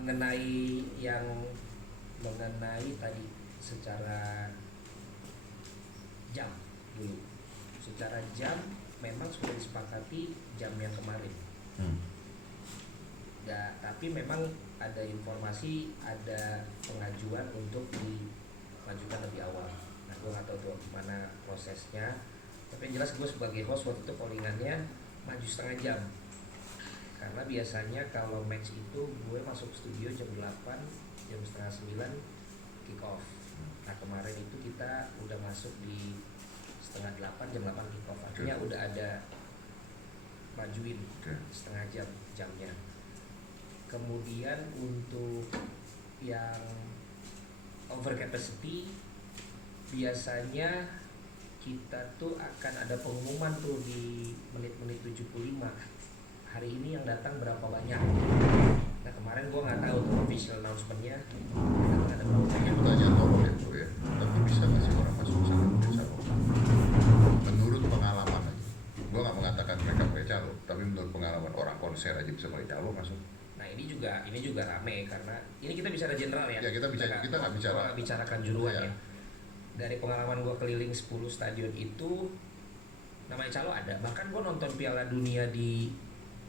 mengenai yang mengenai tadi secara jam dulu. Secara jam memang sudah disepakati jam yang kemarin. Tapi memang ada informasi, ada pengajuan untuk dimajukan lebih awal. Nah, gue nggak tahu tuh gimana prosesnya. Tapi yang jelas gue sebagai host waktu itu callingannya maju setengah jam. Karena biasanya kalau match itu gue masuk studio jam 8, jam setengah 9 kick off. Nah kemarin itu kita udah masuk di setengah 8, jam 8 kick off. Artinya udah ada majuin setengah jam jamnya. Kemudian untuk yang over capacity biasanya kita tuh akan ada pengumuman tuh di menit-menit 75 hari ini yang datang berapa banyak. Nah kemarin gue nggak tahu tuh official announcement-nya ada berapa banyak. Pertanyaan tolong ya bro ya, tapi bisa nggak sih orang masuk sana pakai calo? Menurut pengalaman aja, gue nggak mengatakan mereka pakai calo, tapi menurut pengalaman orang konser aja bisa pakai calo masuk. Nah ini juga rame karena ini kita bicara general ya. Ya kita nggak bicara bicarakan juruan ya. Dari pengalaman gue keliling 10 stadion itu namanya calo ada. Bahkan gue nonton Piala Dunia di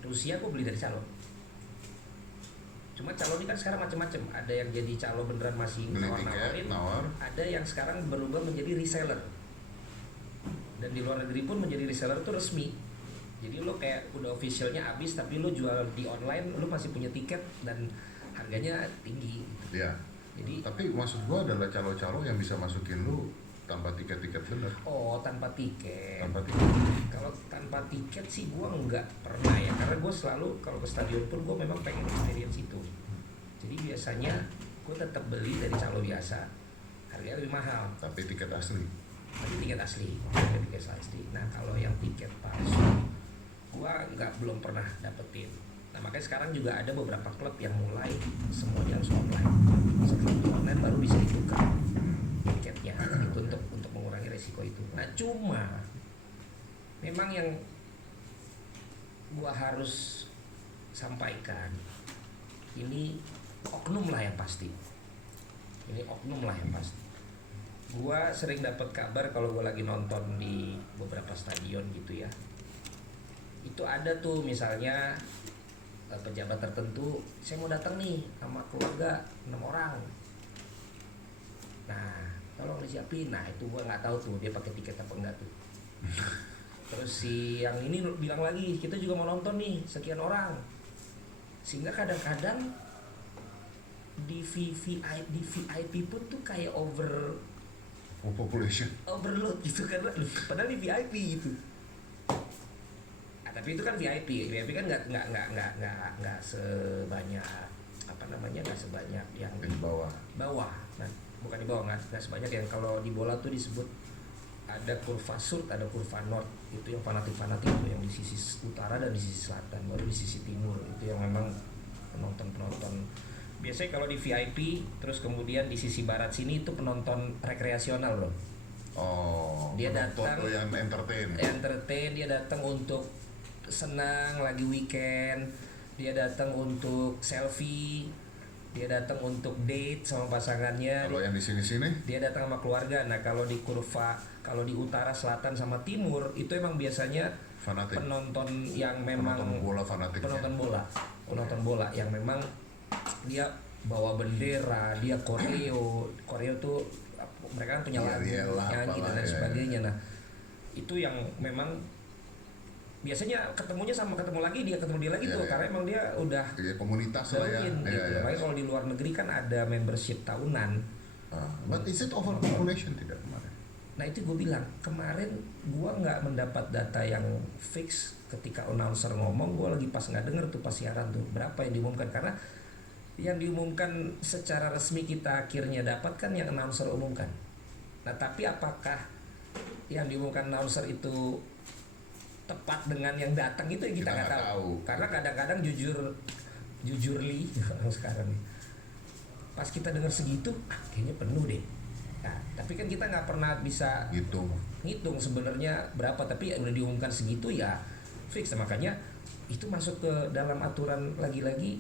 Rusia gue beli dari calo. Cuma calo ini kan sekarang macam-macam. Ada yang jadi calo beneran masih nawarin. Ada yang sekarang berubah menjadi reseller. Dan di luar negeri pun menjadi reseller itu resmi. Jadi lo kayak udah officialnya habis tapi lo jual di online, lo masih punya tiket dan harganya tinggi. Iya. Jadi tapi maksud gua adalah calo-calo yang bisa masukin lo tanpa tiket bener. Oh, tanpa tiket. Kalau tanpa tiket sih gua nggak pernah ya, karena gua selalu kalau ke stadion pun gua memang pengen experience itu. Jadi biasanya gua tetap beli dari calo biasa, harganya lebih mahal. Tapi tiket asli. Tiket asli. Nah kalau yang tiket palsu gua belum pernah dapetin. Nah makanya sekarang juga ada beberapa klub yang mulai semuanya harus online. Setelah online baru bisa ditukar tiketnya itu untuk mengurangi resiko itu. Nah cuma memang yang gua harus sampaikan ini oknum lah yang pasti. Gua sering dapat kabar kalau gua lagi nonton di beberapa stadion gitu ya. Itu ada tuh misalnya pejabat tertentu, saya mau datang nih sama keluarga 6 orang. Nah, tolong disiapin. Nah, itu gua nggak tahu tuh dia pakai tiket apa enggak tuh. Terus si yang ini bilang lagi, kita juga mau nonton nih sekian orang. Sehingga kadang-kadang di VIP pun tuh kayak overload gitu karena padahal di VIP gitu. Tapi itu kan VIP kan nggak sebanyak nggak sebanyak yang di bawah. Nah, bukan di bawah, nggak sebanyak yang kalau di bola tuh disebut ada kurva sud, ada kurva north. Itu yang fanatik itu yang di sisi utara dan di sisi selatan, baru di sisi timur itu yang memang penonton. Biasanya kalau di VIP terus kemudian di sisi barat sini itu penonton rekreasional loh. Oh, dia datang yang entertain, dia datang untuk senang lagi weekend, dia datang untuk selfie, dia datang untuk date sama pasangannya. Kalau yang di sini dia datang sama keluarga. Nah kalau di kurva, kalau di utara, selatan sama timur itu emang biasanya fanatik. Penonton yang memang penonton bola yang memang dia bawa bendera, dia koreo tuh mereka kan punya lagu, nyanyi dan lain sebagainya. Nah itu yang memang biasanya ketemu lagi dia tuh karena emang dia udah komunitas lah ya. Makanya kalau di luar negeri kan ada membership tahunan. But is it overpopulation tidak kemarin? Nah itu gue bilang kemarin gue nggak mendapat data yang fix ketika announcer ngomong. Gue lagi pas nggak denger tuh pas siaran tuh berapa yang diumumkan, karena yang diumumkan secara resmi kita akhirnya dapat kan yang announcer umumkan. Nah tapi apakah yang diumumkan announcer itu tepat dengan yang datang itu yang kita nggak tahu. Karena kadang-kadang jujurly sekarang nih pas kita dengar segitu kayaknya penuh deh. Nah tapi kan kita nggak pernah bisa ngitung sebenarnya berapa, tapi udah diumumkan segitu ya fix. Makanya itu masuk ke dalam aturan lagi-lagi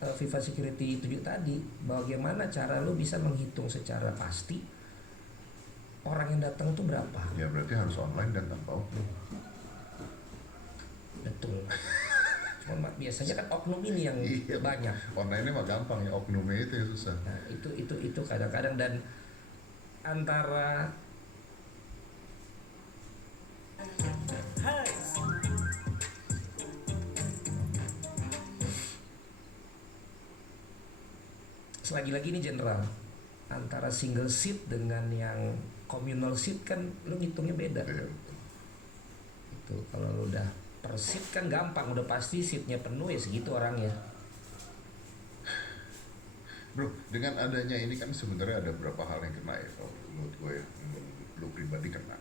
FIFA Security 7 tadi, bagaimana cara lo bisa menghitung secara pasti orang yang datang tuh berapa. Ya berarti harus online dan tanpa oknum. Betul. Cuma biasanya kan oknum ini yang Iya, banyak. online-nya mah gampang ya, oknumnya itu yang susah. Nah, itu kadang-kadang, dan antara selagi-lagi ini general, antara single seat dengan yang communal seat kan lu ngitungnya beda. Iya. Itu kalau lu udah per seat kan gampang, udah pasti seatnya penuh ya segitu orangnya. Bro, dengan adanya ini kan sebenarnya ada beberapa hal yang kena ya, kalau menurut gue ya, menurut lu pribadi kena.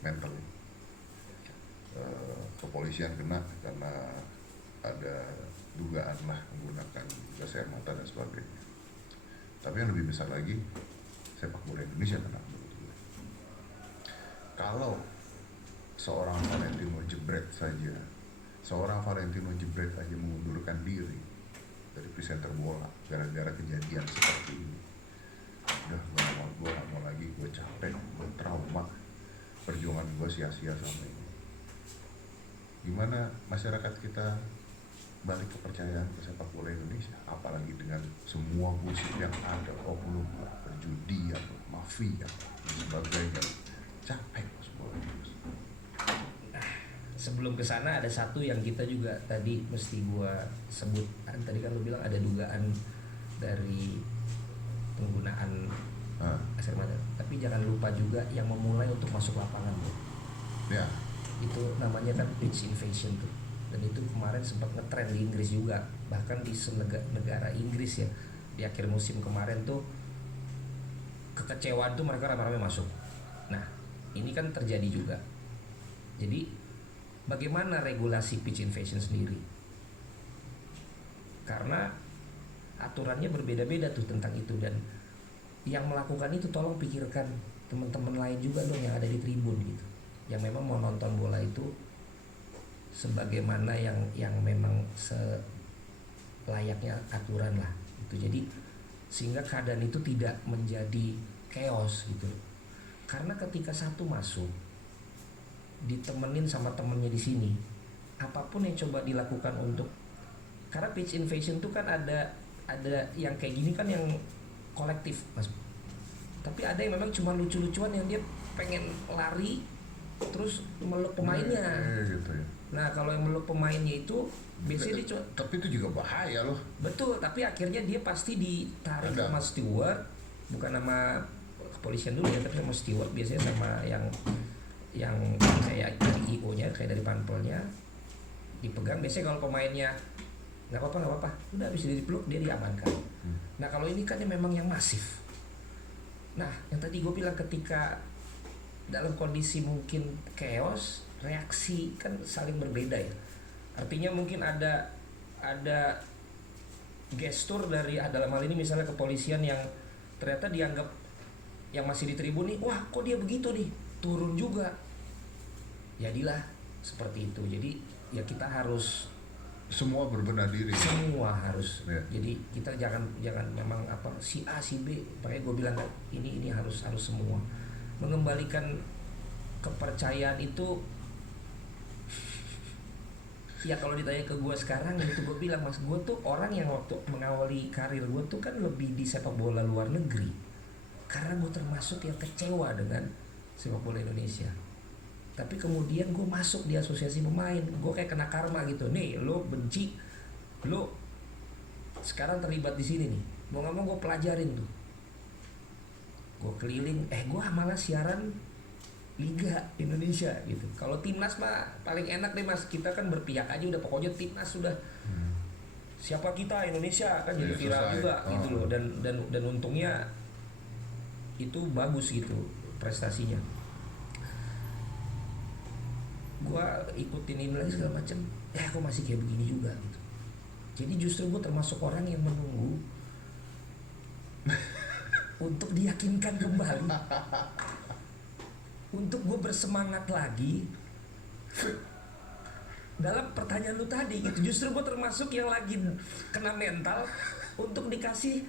Mental. Kepolisian kena karena ada dugaan lah menggunakan gas air mata dan sebagainya. Tapi yang lebih besar lagi, sepak bola Indonesia kena menurut gue. Kalau seorang Valentino Jebret aja mengundurkan diri dari presenter bola gara-gara kejadian seperti ini, udah gue gak mau lagi, gue capek, gue trauma, perjuangan gue sia-sia sama ini. Gimana masyarakat kita balik kepercayaan ke sepak bola Indonesia, apalagi dengan semua bullshit yang ada, oknum, perjudian, mafia dan sebagainya. Capek semua. Sebelum ke sana ada satu yang kita juga tadi mesti gua sebut. Tadi kan lu bilang ada dugaan dari penggunaan gas air mata. Tapi jangan lupa juga yang memulai untuk masuk lapangan tuh. Ya. Itu namanya kan pitch invasion tuh. Dan itu kemarin sempat ngetrend di Inggris juga. Bahkan di negara Inggris ya, di akhir musim kemarin tuh kekecewaan tuh mereka rame-rame masuk. Nah, ini kan terjadi juga. Jadi bagaimana regulasi pitch invasion sendiri? Karena aturannya berbeda-beda tuh tentang itu, dan yang melakukan itu tolong pikirkan teman-teman lain juga dong yang ada di tribun gitu, yang memang mau nonton bola itu sebagaimana yang memang selayaknya aturan lah itu. Jadi sehingga keadaan itu tidak menjadi chaos gitu. Karena ketika satu masuk ditemenin sama temennya di sini, apapun yang coba dilakukan untuk, karena pitch invasion tuh kan ada yang kayak gini kan yang kolektif mas, tapi ada yang memang cuma lucu-lucuan yang dia pengen lari terus meluk pemainnya. Gitu ya. Nah kalau yang meluk pemainnya itu biasanya dia tapi itu juga bahaya loh. Betul, tapi akhirnya dia pasti ditarik sama steward, bukan nama kepolisian dulu ya, tapi sama steward biasanya, sama yang kayak dari IO nya, kayak dari panpelnya dipegang. Biasanya kalau pemainnya nggak apa-apa, udah habis dipeluk dia diamankan. Nah kalau ini kan yang memang yang masif. Nah yang tadi gue bilang, ketika dalam kondisi mungkin chaos, reaksi kan saling berbeda ya. Artinya mungkin ada gestur dari dalam hal ini misalnya kepolisian yang ternyata dianggap yang masih di tribun nih, wah kok dia begitu nih, turun juga. Jadilah seperti itu. Jadi ya kita harus semua berbenah diri. Semua harus. Ya. Jadi kita jangan memang apa si A si B. Makanya gue bilang ini harus semua. Mengembalikan kepercayaan itu ya kalau ditanya ke gue sekarang itu gue bilang, mas, gue tuh orang yang waktu mengawali karir gue tuh kan lebih di sepak bola luar negeri, karena gue termasuk yang kecewa dengan sepak bola Indonesia. Tapi kemudian gue masuk di asosiasi pemain, gue kayak kena karma gitu. Nih lo benci, lo sekarang terlibat di sini nih, mau nggak mau gue pelajarin tuh. Gue keliling, gue malah siaran Liga Indonesia gitu. Kalau timnas mah paling enak deh mas, kita kan berpihak aja udah, pokoknya timnas sudah. Siapa kita Indonesia kan jadi viral juga gitu loh, dan untungnya itu bagus gitu prestasinya. Gua ikutin ini lagi segala macem, aku masih kayak begini juga gitu. Jadi justru gue termasuk orang yang menunggu untuk diyakinkan kembali, untuk gue bersemangat lagi dalam pertanyaan lu tadi gitu, justru gue termasuk yang lagi kena mental untuk dikasih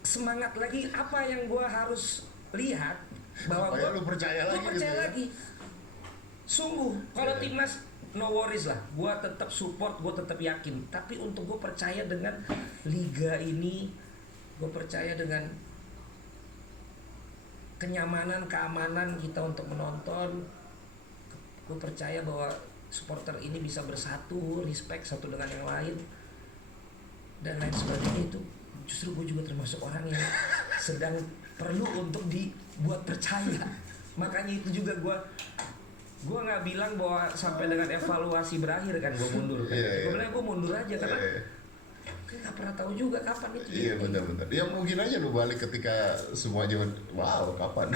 semangat lagi. Apa yang gue harus lihat bahwa Supaya lu percaya lagi gitu ya. lagi. Sungguh, kalau Iya. timnas no worries lah, gue tetap support, gue tetap yakin. Tapi untuk gue percaya dengan liga ini, gue percaya dengan kenyamanan, keamanan kita untuk menonton. Gue percaya bahwa supporter ini bisa bersatu, respect satu dengan yang lain, dan lain sebagainya. Itu justru gue juga termasuk orang yang sedang perlu untuk dibuat percaya. Makanya itu juga gue nggak bilang bahwa sampai dengan evaluasi berakhir kan gue mundur kan. Iya, iya. Gue bilang gue mundur aja karena Iya. kita nggak pernah tahu juga kapan itu. Iya benar-benar. Ya mungkin aja lu balik ketika semuanya wow kapan.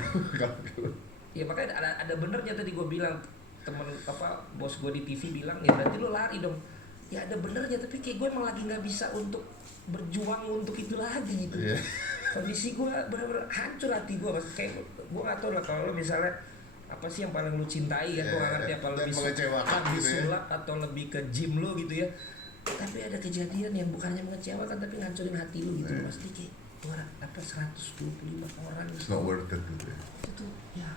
Ya makanya ada benernya tadi gue bilang, temen apa bos gue di TV bilang ya berarti lo lari dong. Ya ada benernya, tapi kayak gue emang lagi nggak bisa untuk berjuang untuk itu lagi gitu. Iya. Kondisi gue bener-bener hancur hati gue, kayak gue nggak tahu lah kalau lo misalnya apa sih yang paling lu cintai kan, gue nggak ngerti apa Dan lebih mengecewakan gitu ya. sulap atau lebih ke gym lo gitu ya. Tapi ada kejadian yang bukannya mengecewakan tapi ngancurin hati lu gitu. Iya. Mas Diki, orang apa 125 orang It's not worth it gitu ya. itu tuh ya